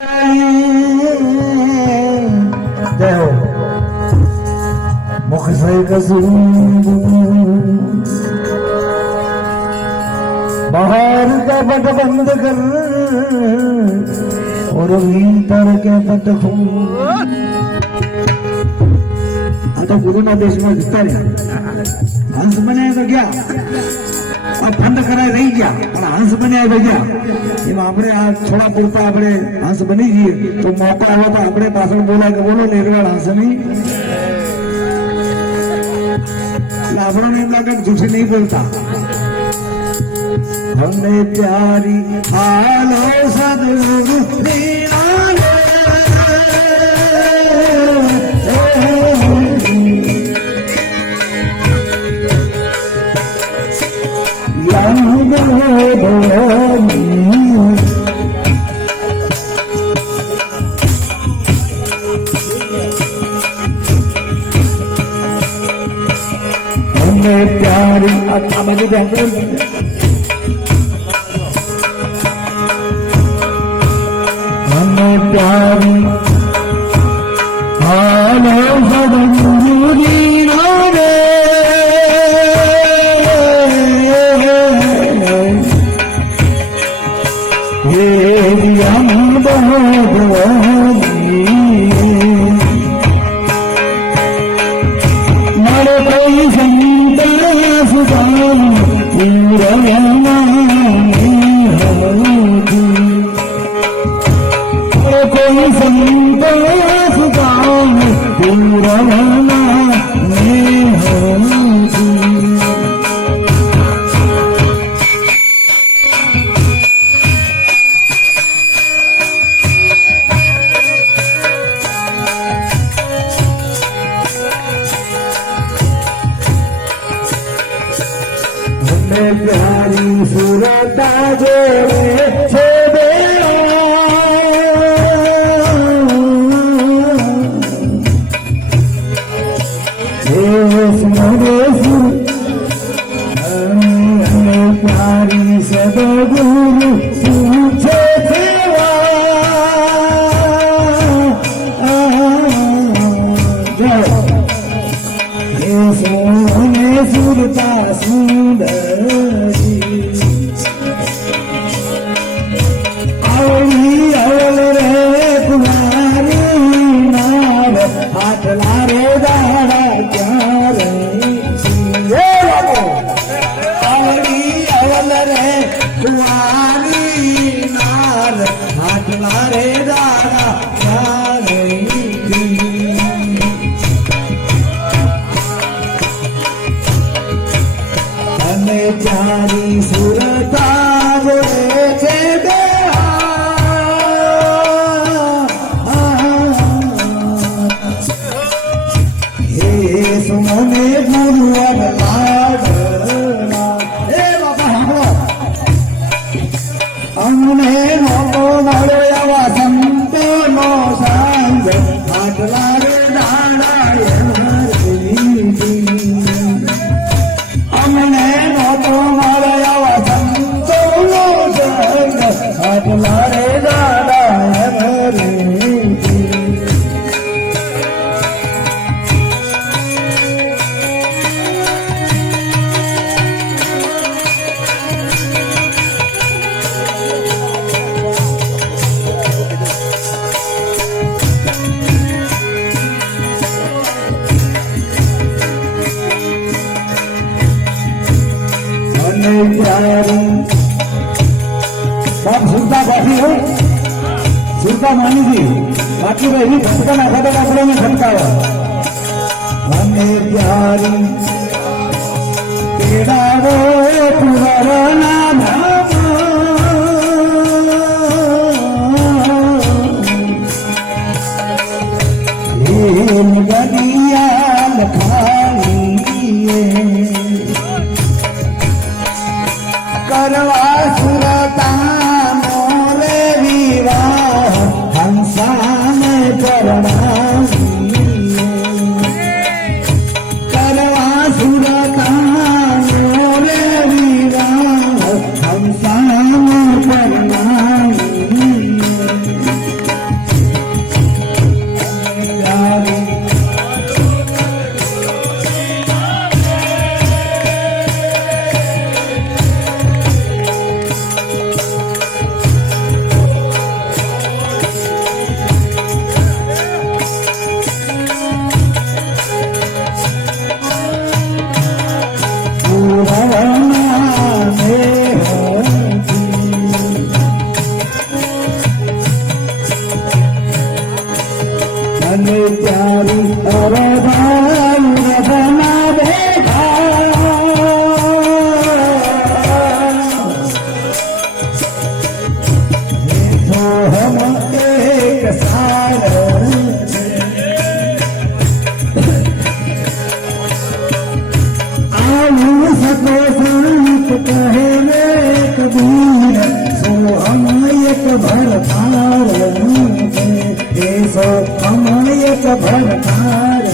बाहर का पट बंद कर और भीतर के पट खोल। तो गुरुना देश में घुसता रहा हंस बनाया तो क्या और बंद कराए रही गया और हंस बनाया तो क्या આપણે આ થોડા પૂરતા આપણે હંસ બની જઈએ તો મોકો આવે તો આપણે પાછળ બોલાય કે બોલો નિર્વાળ હંસ નહીં આપણને એમ લાગે જૂઠી નહીં બોલતા हमने प्यारी हालो सदगुरु हमने प्यारी अच्छा बजे प्यारी हालो सदगुरु रे हे हम मर कोई संत सुदान कोई संत सुदान प्यारी सुरता जे प्यारी सदगुरु सूझे सेवा सोने सुरता सुंदरी आवली अवल रे तुम्हारी नाव हाथ लारे दाड़ा क्या रे आवली अवल रे तुम्हारी नार हाथ लारे दाड़ा क्या रे प्यारी सुरता हे सुमने गुरुवर लाडना हे बाबा हमने नो नड़े वसंत नो संग आटला रे डाड़ा हमने लारे दादा हरे प्यारी बाप सुनता बाकी हो सुनता मानी जी बाकी भाई खटका ना खटा कपड़ों में खटकावा हमें प्यारी तेरा वो पुराना नाम गदिया लखानी करवा सुरता मोरे विवाह हंसा में करवा सुरता मोरे विवाह हम અને પ્યારી અરધાન રધના બેઠા तो हम एक सार आयु सको संत कहे कबीर सो हम एक भरतार सो हम एक भरतार